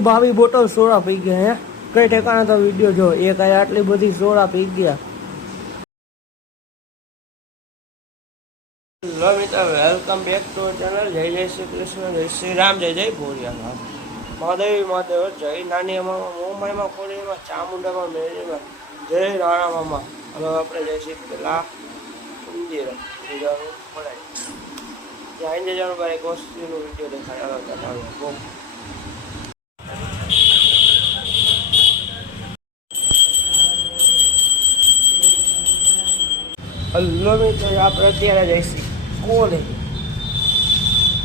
22 bottle soda પી ગયા હે કઈ ઠેકાણા તો વિડીયો જો એક આટલી બધી સોડા પી ગયા। હેલો મિત્રો વેલકમ બેક ટુ ચેનલ જય જય શ્રી કૃષ્ણ જય શ્રી રામ જય જય ભોળિયા મહાદેવ મહાદેવ જય નાની અમામાં મોમાઈમાં કોળીમાં ચામુંડામાં મેળીમાં જય રાણા મામા। હવે આપણે જઈશું પેલા મંદિર જવાનું પડાય ત્યાં જવાનું ભાઈ એક વસ્તુનો વિડીયો દેખાડ્યો। હેલો મિત્રો આપણે અત્યારે જઈશું કોલેજ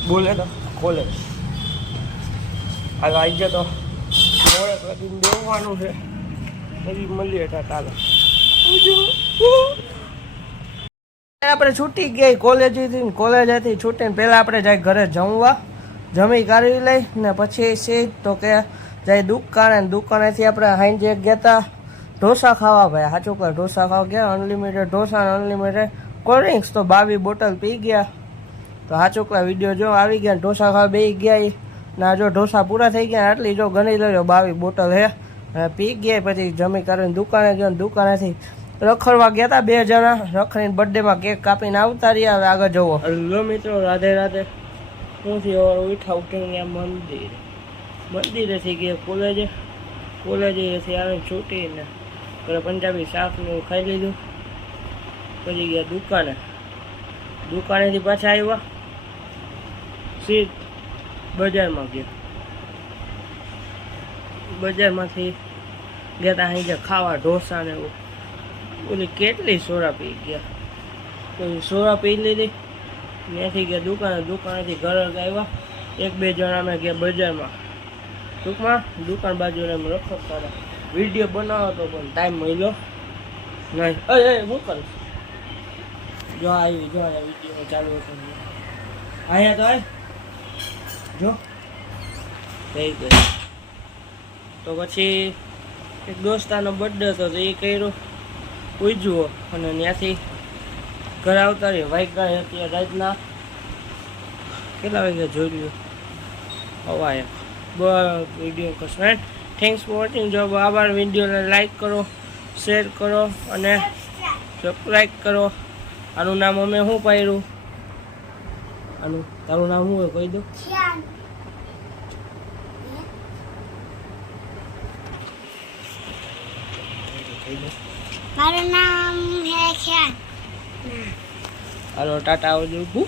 બોલે તો કોલેજ આજે આવી તો મોડે કરીને બેસવાનું છે પછી મળીએ ચાલો। આપણે છૂટી ગઈ કોલેજથી કોલેજથી છૂટીને પહેલાં આપણે જાય ઘરે જમવા જમી કાઢી લઈ ને પછી સીધ તો કે જાય દુકાનેથી આપણે હાંજે ગયા હતા ઢોસા ખાવા ભાઈ સાચું કહે ઢોસા ખાવા ગયા unlimited dosa unlimited cold drinks તો 22 બોટલ પી ગયા। તો સાચું કહે વિડીયો જો આવી ગયા ઢોસા ખાવા બે ગયા ના જો ઢોસા પૂરા થઈ ગયા આટલી જો ગણી લેજો 22 બોટલ હે અને પી ગયા પછી જમી કરીને દુકાને ગયો દુકાનેથી રખડવા ગયા હતા 2 જણા રખડીને બર્થડેમાં કેક કાપીને આવતા રહ્યા। હવે આગળ જવો। હેલો મિત્રો રાધે રાધે હું ઉઠા ઉઠીને મંદિરેથી ગયા કોલેજેથી આવીને છૂટીને પેલા પંજાબી શાક ને એવું ખાઈ લીધું પછી ગયા દુકાનેથી પાછા આવ્યા સીધ બજારમાં ગયા બજારમાંથી ગયા હતા અહીં ખાવા ઢોસા ને એવું ઓલી કેટલી સોડા પી ગયા પછી સોડા પી લીધી ત્યાંથી ગયા દુકાનેથી ઘરે આવ્યા 1-2 જણા અમે ગયા બજારમાં ટૂંકમાં દુકાન બાજુને અમે રખડતા હતા વિડીયો બનાવો તો પણ ટાઈમ મળ્યો નહીં હું કરીશ જો આવી જો વિડીયો ચાલુ અહીંયા તો આય જો થઈ ગઈ તો પછી એક દોસ્તારનો બર્થડે હતો તો એ કર્યો ઉજવો અને ત્યાંથી ઘરે આવતા રહ્યો વાગ્યા અત્યારે રાતના કેટલા વાગ્યા જોઈ લ્યો હવાએ વિડીયો કરશો થેન્ક્સ ફોર વોચિંગ। જો આભાર વિડીયોને લાઈક કરો શેર કરો અને સબસ્ક્રાઈબ કરો। આનું નામ અમે શું પાડ્યું આનું તારું નામ શું હોય કહી દો મારું નામ હે ખ્યાલ। હાલો ટાટા આવજો।